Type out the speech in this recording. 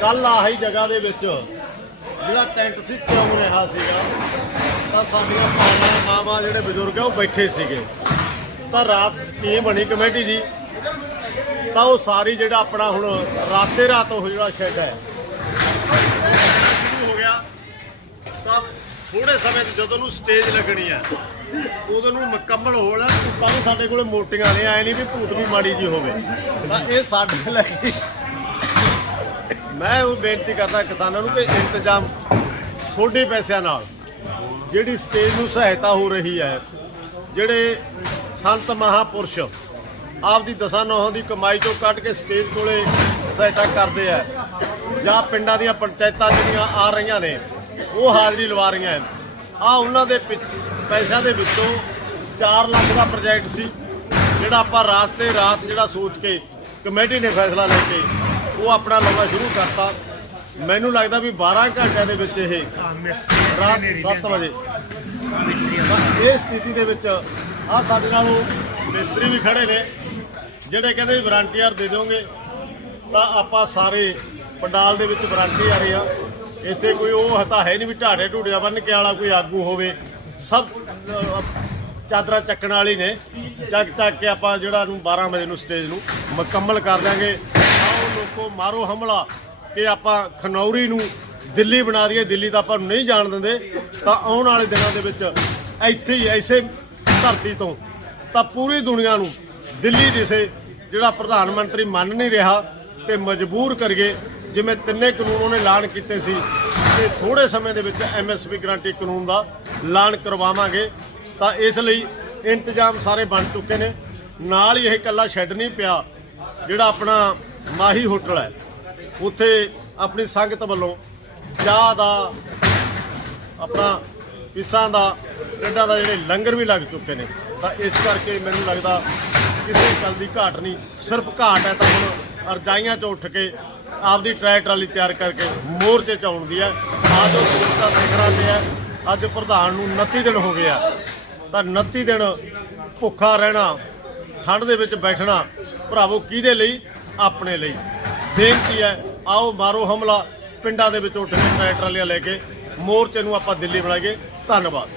ਕੱਲ ਆਹੀ ਜਗ੍ਹਾ ਦੇ ਵਿੱਚ ਜਿਹੜਾ ਟੈਂਟ ਸੀ ਚੌਂ ਰਿਹਾ ਸੀਗਾ, ਤਾਂ ਸਾਡੀਆਂ ਪਾਣੀਆਂ ਮਾਵਾ ਜਿਹੜੇ ਬਜ਼ੁਰਗ ਆ, ਉਹ ਬੈਠੇ ਸੀਗੇ। ਤਾਂ ਰਾਤ ਟੀਮ ਬਣੀ ਕਮੇਟੀ ਦੀ, ਤਾਂ ਉਹ ਸਾਰੀ ਜਿਹੜਾ ਆਪਣਾ ਹੁਣ ਰਾਤੇ ਰਾਤ ਉਹ ਜਿਹੜਾ ਸ਼ੈੱਡ ਹੈ ਹੋ ਗਿਆ। ਤਾਂ ਥੋੜੇ ਸਮੇਂ 'ਚ ਜਦੋਂ ਨੂੰ ਸਟੇਜ ਲੱਗਣੀ ਹੈ ਉਦੋਂ ਨੂੰ ਮੁਕੰਮਲ ਹੋ ਜਾਣਾ ਵੀ ਸਾਡੇ ਕੋਲੇ ਮੋਟੀਆਂ ਨੇ ਆਏ ਨਹੀਂ ਵੀ ਭੂਤ ਵੀ ਮਾੜੀ ਜੀ ਹੋਵੇ। ਤਾਂ ਇਹ ਸਾਡੇ ਲਈ ਮੈਂ ਉਹ ਬੇਨਤੀ ਕਰਦਾ ਕਿਸਾਨਾਂ ਨੂੰ ਕਿ ਇੰਤਜ਼ਾਮ ਛੋਟੇ ਪੈਸਿਆਂ ਨਾਲ, ਜਿਹੜੀ ਸਟੇਜ ਨੂੰ ਸਹਾਇਤਾ ਹੋ ਰਹੀ ਹੈ, ਜਿਹੜੇ ਸੰਤ ਮਹਾਪੁਰਸ਼ ਆਪਦੀ ਦਸਾਂ ਨੌਹਾਂ ਦੀ ਕਮਾਈ ਚੋਂ ਕੱਢ ਕੇ ਸਟੇਜ ਕੋਲੇ ਸਹਾਇਤਾ ਕਰਦੇ ਆ, ਜਾਂ ਪਿੰਡਾਂ ਦੀਆਂ ਪੰਚਾਇਤਾਂ ਜਿਹੜੀਆਂ ਆ ਰਹੀਆਂ ਨੇ, ਉਹ ਹਾਜ਼ਰੀ ਲਵਾ ਰਹੀਆਂ ਆ ਉਹਨਾਂ ਦੇ ਪਿੱਛ- ਪੈਸਿਆਂ ਦੇ ਵਿੱਚੋਂ 4 ਲੱਖ ਦਾ ਪ੍ਰੋਜੈਕਟ ਸੀ, ਜਿਹੜਾ ਆਪਾਂ ਰਾਤ ਤੇ ਰਾਤ ਜਿਹੜਾ ਸੋਚ ਕੇ ਕਮੇਟੀ ਨੇ ਫੈਸਲਾ ਲੈ ਕੇ ਉਹ ਆਪਣਾ ਲਾਉਣਾ ਸ਼ੁਰੂ ਕਰਤਾ। ਮੈਨੂੰ ਲੱਗਦਾ ਵੀ 12 ਘੰਟਿਆਂ ਦੇ ਵਿੱਚ ਇਹ ਰਾਤ 7 ਵਜੇ। ਤਾਂ ਇਹ ਸਥਿਤੀ ਦੇ ਵਿੱਚ ਆ ਸਾਡੇ ਨਾਲ ਉਹ ਮਿਸਤਰੀ ਵੀ ਖੜੇ ਨੇ, ਜਿਹੜੇ ਕਹਿੰਦੇ ਵੀ ਵਾਰੰਟੀਅਰ ਦੇ ਦਿਓਗੇ, ਤਾਂ ਆਪਾਂ ਸਾਰੇ ਪੰਡਾਲ ਦੇ ਵਿੱਚ ਵਾਰੰਟੀ ਆ ਰਹੇ ਆ। ਇੱਥੇ ਕੋਈ ਉਹ ਹਤਾ ਹੈ ਨਹੀਂ ਵੀ ਢਾੜੇ ਢੂੜਿਆ ਬੰਨ ਕੇ ਵਾਲਾ ਕੋਈ ਆਗੂ ਹੋਵੇ। ਸਭ ਅਹ, ਚਾਦਰਾਂ ਚੱਕਣ ਵਾਲੀ ਨੇ। ਚੱਕ ਚੱਕ ਕੇ ਆਪਾਂ ਜਿਹੜਾ ਨੂੰ 12 ਵਜੇ ਨੂੰ ਸਟੇਜ ਨੂੰ ਮੁਕੰਮਲ ਕਰ ਦਾਂਗੇ ਆਓ ਲੋਕੋ ਮਾਰੋ ਹਮਲਾ। ਕਿ ਆਪਾਂ ਖਨੌਰੀ ਨੂੰ ਦਿੱਲੀ ਬਣਾ ਦਈਏ। ਦਿੱਲੀ ਤਾਂ ਆਪਾਂ ਨੂੰ ਨਹੀਂ ਜਾਣ ਦਿੰਦੇ। ਤਾਂ ਆਉਣ ਵਾਲੇ ਦਿਨਾਂ ਦੇ ਵਿੱਚ ਇੱਥੇ ਹੀ ਐਸੇ ਧਰਤੀ ਤੋਂ ਤਾਂ ਪੂਰੀ ਦੁਨੀਆ ਨੂੰ ਦਿੱਲੀ ਦਿਸੇ ਜਿਹੜਾ ਪ੍ਰਧਾਨ ਮੰਤਰੀ ਮੰਨ ਨਹੀਂ ਰਿਹਾ ਤੇ ਮਜਬੂਰ ਕਰੀਏ ਜਿਵੇਂ ਤਿੰਨੇ ਕਾਨੂੰਨ ਉਹਨੇ ਐਲਾਨ ਕੀਤੇ ਸੀ ਕਿ ਥੋੜੇ ਸਮੇਂ ਦੇ ਵਿੱਚ ਐਮਐਸਪੀ ਗਰੰਟੀ ਕਾਨੂੰਨ ਦਾ ਐਲਾਨ ਕਰਵਾਵਾਂਗੇ, ਤਾਂ ਇਸ ਲਈ ਇੰਤਜ਼ਾਮ ਸਾਰੇ ਬਣ ਚੁੱਕੇ ਨੇ। ਨਾਲ ਹੀ ਇਹ ਇਕੱਲਾ ਸ਼ੈੱਡ ਨਹੀਂ ਪਿਆ, ਜਿਹੜਾ ਆਪਣਾ ਮਾਹੀ ਹੋਟਲ ਹੈ, ਉੱਥੇ ਆਪਣੀ ਸੰਗਤ ਵੱਲੋਂ ਚਾਹ ਦਾ, ਆਪਣਾ ਪਿਸਾਂ ਦਾ, ਟੱਡਾ ਦਾ ਜਿਹੜੇ ਲੰਗਰ ਵੀ ਲੱਗ ਚੁੱਕੇ ਨੇ। ਤਾਂ ਇਸ ਕਰਕੇ ਮੈਨੂੰ ਲੱਗਦਾ ਕਿਸੇ ਗੱਲ ਦੀ ਘਾਟ ਨਹੀਂ, ਸਿਰਫ ਘਾਟ ਹੈ ਤਾਂ ਹੁਣ ਅਰਜਾਈਆਂ 'ਚ ਉੱਠ ਕੇ ਆਪਦੀ ਟਰੈਕ ਟਰਾਲੀ ਤਿਆਰ ਕਰਕੇ ਮੋਰਚੇ 'ਚ ਆਉਣ ਦੀ ਹੈ ਅੱਜ ਉਹ ਸੁਰਤਾ ਸਿਖਰਾਂ ਤੇ ਹੈ ਅੱਜ ਪ੍ਰਧਾਨ ਨੂੰ 29 ਦਿਨ ਹੋ ਗਿਆ ਤਾਂ 29 ਦਿਨ ਭੁੱਖਾ ਰਹਿਣਾ, ਠੰਡ ਦੇ ਵਿੱਚ ਬੈਠਣਾ ਭਰਾਵੋ ਕਿਹਦੇ ਲਈ? ਆਪਣੇ ਲਈ। ਬੇਨਤੀ ਹੈ, ਆਓ ਮਾਰੋ ਹਮਲਾ। ਪਿੰਡਾਂ ਦੇ ਵਿੱਚ ਉੱਠ ਕੇ ਟਰੈਕਟਰ ਟਰਾਲੀਆਂ ਲੈ ਕੇ ਮੋਰਚੇ ਨੂੰ ਆਪਾਂ ਦਿੱਲੀ ਬਣਾਈਏ ਧੰਨਵਾਦ।